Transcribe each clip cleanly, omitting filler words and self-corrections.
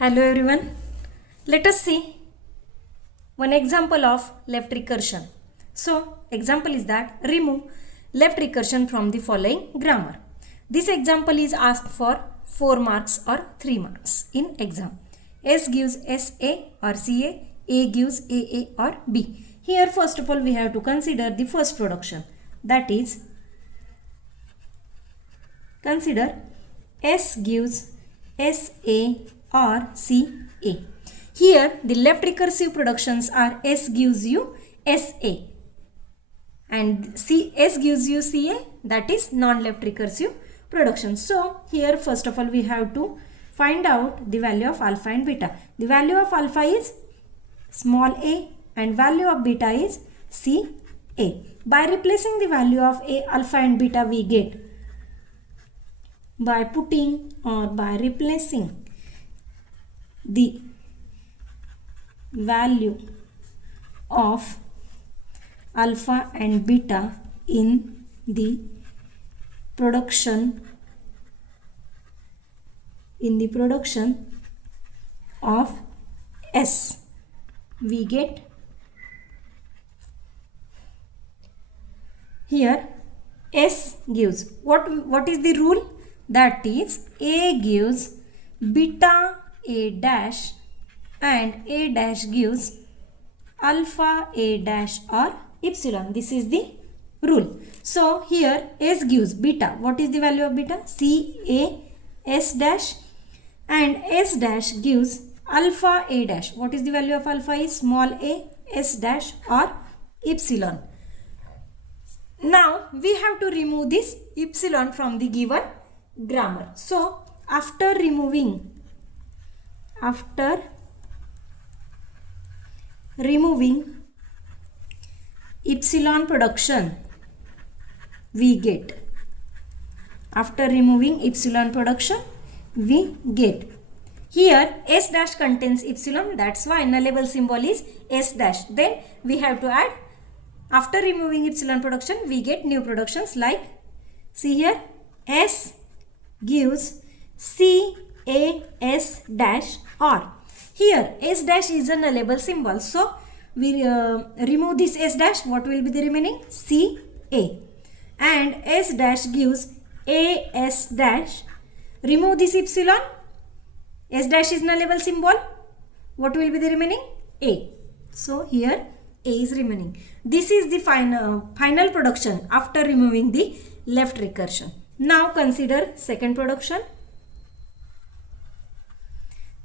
Hello everyone. Let us see one example of left recursion. So example is that remove left recursion from the following grammar. This example is asked for 4 marks or 3 marks in exam. S gives SA or CA, A gives AA or B. Here first of all we have to consider the first production, that is consider S gives SA or CA. Here the left recursive productions are S gives you SA and S gives you CA, that is non-left recursive production. So here first of all we have to find out the value of alpha and beta. The value of alpha is small a and value of beta is CA. By replacing the value of alpha and beta we get by putting or by replacing the value of alpha and beta in the production of S, we get here S gives what is the rule? That is A gives beta A dash and A dash gives alpha A dash or epsilon. This is the rule. So here S gives beta. What is the value of beta? CA S dash, and S dash gives alpha A dash. What is the value of alpha? Is small a S dash or epsilon. Now we have to remove this epsilon from the given grammar. So after removing epsilon production we get here S dash contains epsilon, that's why nullable symbol is S dash. Then we have to add, after removing epsilon production we get new productions like, see here, S gives CAS dash or. Here S dash is a nullable symbol, so we remove this S dash. What will be the remaining? CA, and S dash gives AS dash. Remove this epsilon. S dash is nullable symbol. What will be the remaining? A. So here A is remaining. This is the final production after removing the left recursion. Now consider second production,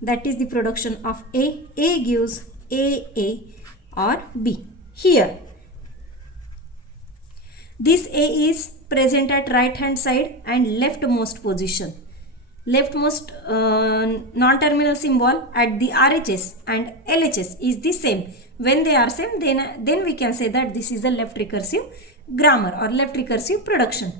that is the production of A. A gives AA or B. Here this A is present at right hand side and leftmost position. Leftmost non-terminal symbol at the RHS and LHS is the same. When they are same, then we can say that this is a left recursive grammar or left recursive production.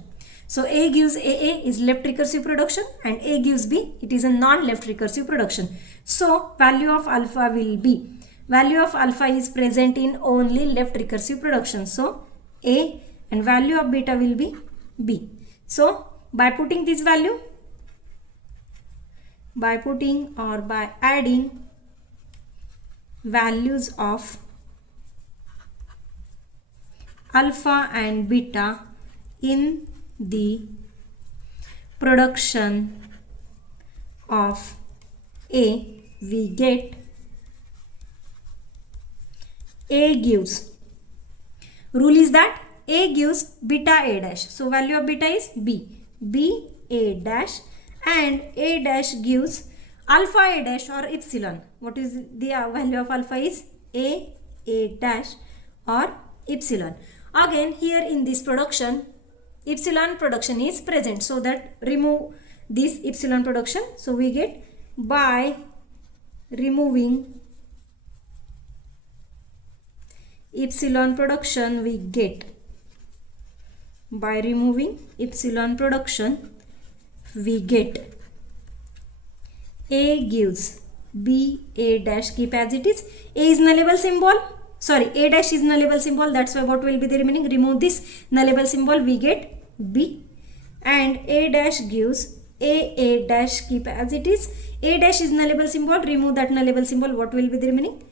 So A gives AA is left recursive production and A gives B, it is a non-left recursive production. So value of alpha will be, value of alpha is present in only left recursive production. So A, and value of beta will be B. So by putting this value, by putting or by adding values of alpha and beta in the production of A, we get A gives, rule is that A gives beta A dash. So value of beta is B, B A dash, and A dash gives alpha A dash or epsilon. What is the value of alpha? Is A dash or epsilon. Again here in this production epsilon production is present, so that remove this epsilon production. So we get by removing epsilon production we get, by removing epsilon production we get A gives B A dash, keep as it is. A is nullable symbol, sorry, A dash is nullable symbol, that's why what will be the remaining? Remove this nullable symbol, we get B, and A dash gives A dash keep as it is. A dash is nullable symbol. Remove that nullable symbol. What will be the remaining?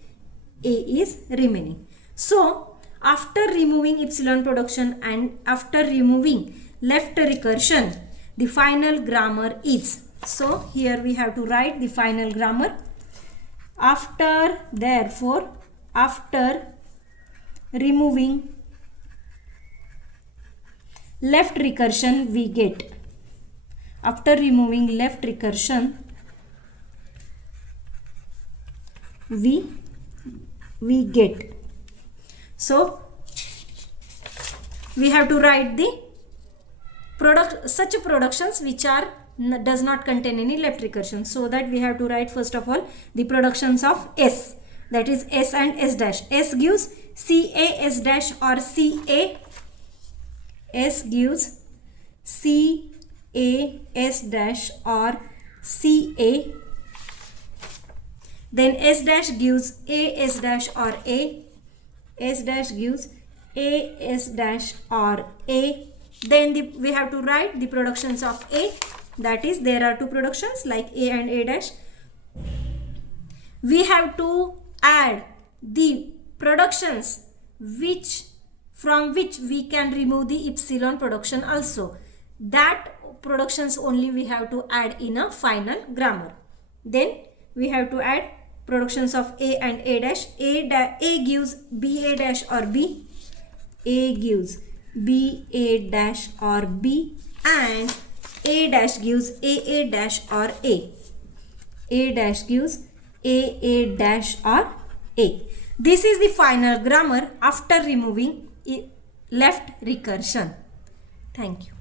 A is remaining. So after removing epsilon production and after removing left recursion, the final grammar is. So here we have to write the final grammar. Therefore, after removing left recursion, we get. After removing left recursion, we get. So we have to write the such productions which are does not contain any left recursion. So that we have to write first of all the productions of S, that is S and S dash. S gives CA S dash or CA. S gives CA S dash or CA. Then S dash gives A S dash or A. S dash gives A S dash or A. Then we have to write the productions of A, that is there are two productions like A and A dash. We have to add the productions from which we can remove the epsilon production also. That productions only we have to add in a final grammar. Then we have to add productions of A and A dash. A gives BA dash or B. A gives BA dash or B, and A dash gives AA dash or A. A dash gives AA dash or A. This is the final grammar after removing left recursion. Thank you.